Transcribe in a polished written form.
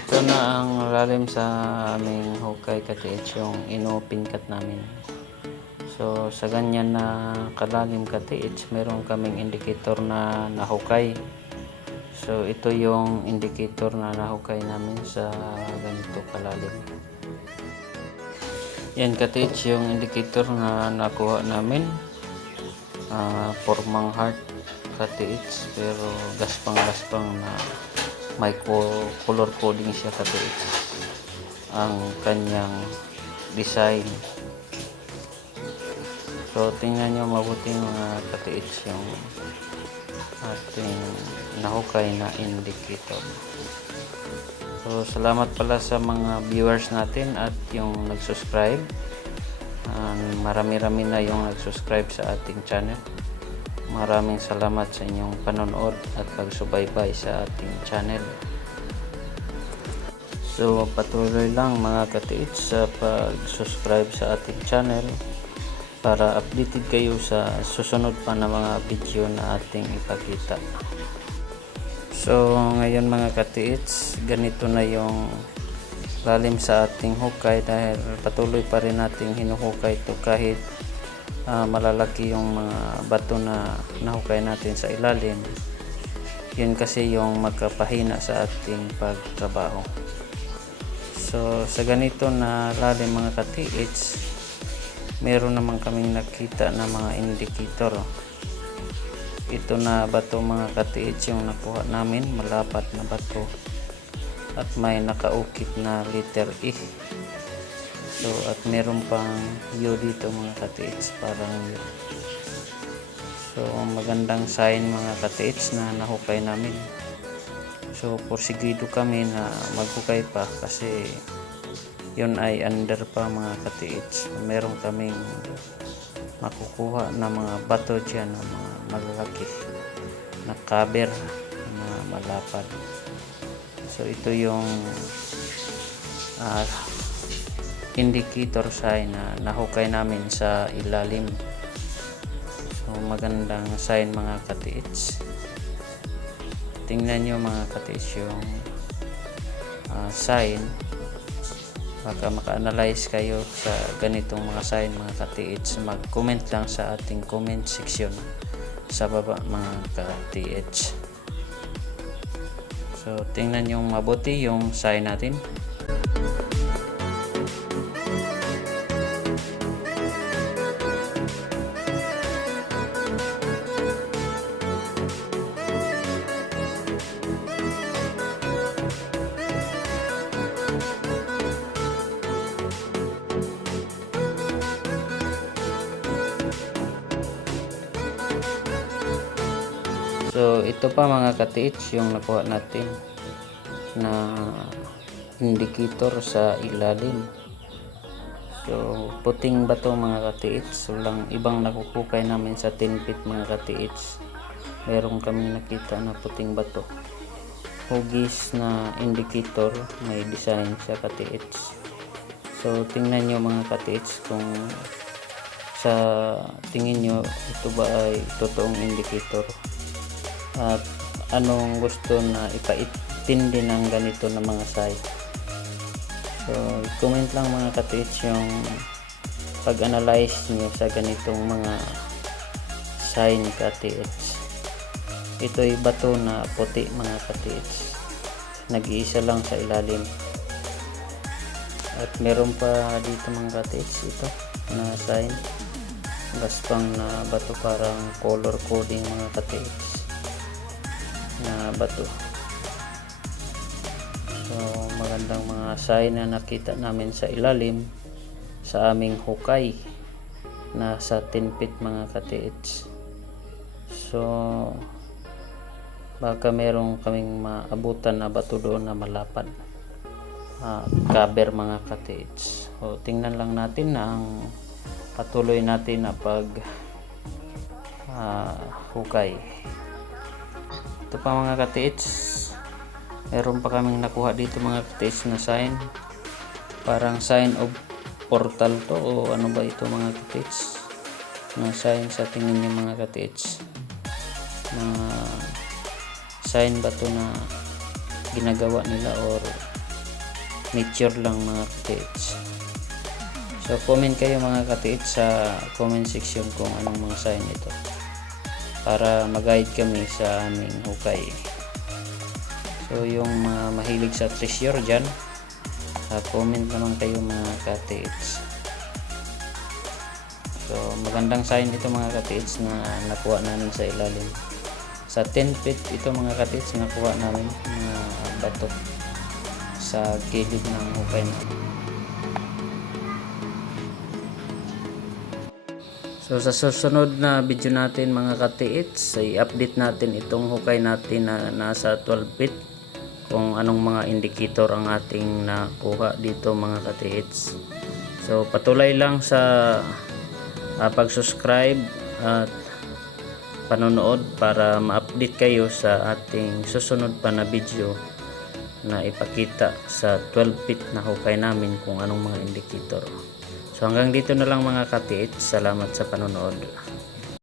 Ito na ang lalim sa aming hukay katiits, yung inopen cut namin. So sa ganyan na kalalim katiits, meron kaming indicator na nahukay. So ito yung indicator na nahukay namin sa ganito kalalim. Yan katiits yung indicator na nakuha namin. Formang heart katiits, pero gaspang na may color coding siya katiits ang kanyang design. So tingnan nyo mabuti mga katiits yung ating nahukay na indicator. So salamat pala sa mga viewers natin at yung nag-subscribe. Marami-rami na yung nag-subscribe sa ating channel. Maraming salamat sa inyong panonood at pagsubaybay sa ating channel. So patuloy lang mga katiits sa pag-subscribe sa ating channel para updated kayo sa susunod pa na mga video na ating ipakita. So ngayon mga katiits, ganito na yung lalim sa ating hukay dahil patuloy pa rin nating hinuhukay ito kahit malalaki yung mga bato na nahukay natin sa ilalim. Yun kasi yung magkapahina sa ating pagtrabaho. So sa ganito na lalim mga katiits, meron naman kaming nakita na mga indicator. Ito na bato mga katiits yung nakuha namin, malapat na bato at may nakaukit na letter E. So at meron pang U dito mga katiits, parang U. So magandang sign mga katiits na nahukay namin. So porsigido kami na maghukay pa kasi yun ay under pa mga katiits. Meron kaming makukuha na mga bato dyan na mga malalaki na cover na malapad. So ito yung indicator sign na nahukay namin sa ilalim. So magandang sign mga katiits. Tingnan nyo mga katiits yung sign. Baka maka-analyze kayo sa ganitong mga sign mga katiits, mag-comment lang sa ating comment section sa baba mga katiits. So tingnan nyo mabuti yung sign natin. So ito pa mga katiits yung nakuha natin na indicator sa ilalim. So puting bato mga katiits, walang ibang nakukukay namin sa 10 feet mga katiits. Meron kami nakita na puting bato, hugis na indicator, may design sa katiits. So tingnan nyo mga katiits kung sa tingin nyo ito ba ay totoong indicator at anong gusto na ipaitindi ng ganito na mga sign. So comment lang mga katiits yung pag-analyze nyo sa ganitong mga sign katiits. Ito ay bato na puti mga katiits, nag-iisa lang sa ilalim. At meron pa dito mga katiits ito na sign, gaspang na bato, parang color coding mga katiits na bato. So magandang mga sign na nakita namin sa ilalim sa aming hukay na sa 10 feet mga katiits. So baka meron kaming maabutan na bato doon na malapad, cover mga katiits. So tingnan lang natin na ang patuloy natin na pag hukay. Ito pa mga katiits, meron pa kaming nakuha dito mga katiits na sign, parang sign of portal to o ano ba ito mga katiits, na sign sa tingin niyo mga katiits, na sign ba to na ginagawa nila or nature lang mga katiits. So comment kayo mga katiits sa comment section kung anong mga sign ito para mag-guide kami sa aming hukay. So yung mga mahilig sa treasure dyan, comment naman kayo mga katiits. So magandang sign ito mga katiits na nakuha namin sa ilalim. Sa 10 feet ito mga katiits, nakuha namin mga bato sa gilid ng hukay namin. So sa susunod na video natin mga katiits, i-update natin itong hukay natin na nasa 12 feet, kung anong mga indicator ang ating nakuha dito mga katiits. So patuloy lang sa pag-subscribe at panonood para ma-update kayo sa ating susunod pa na video na ipakita sa 12 feet na hukay namin kung anong mga indicator. So hanggang dito na lang mga katiits. Salamat sa panonood.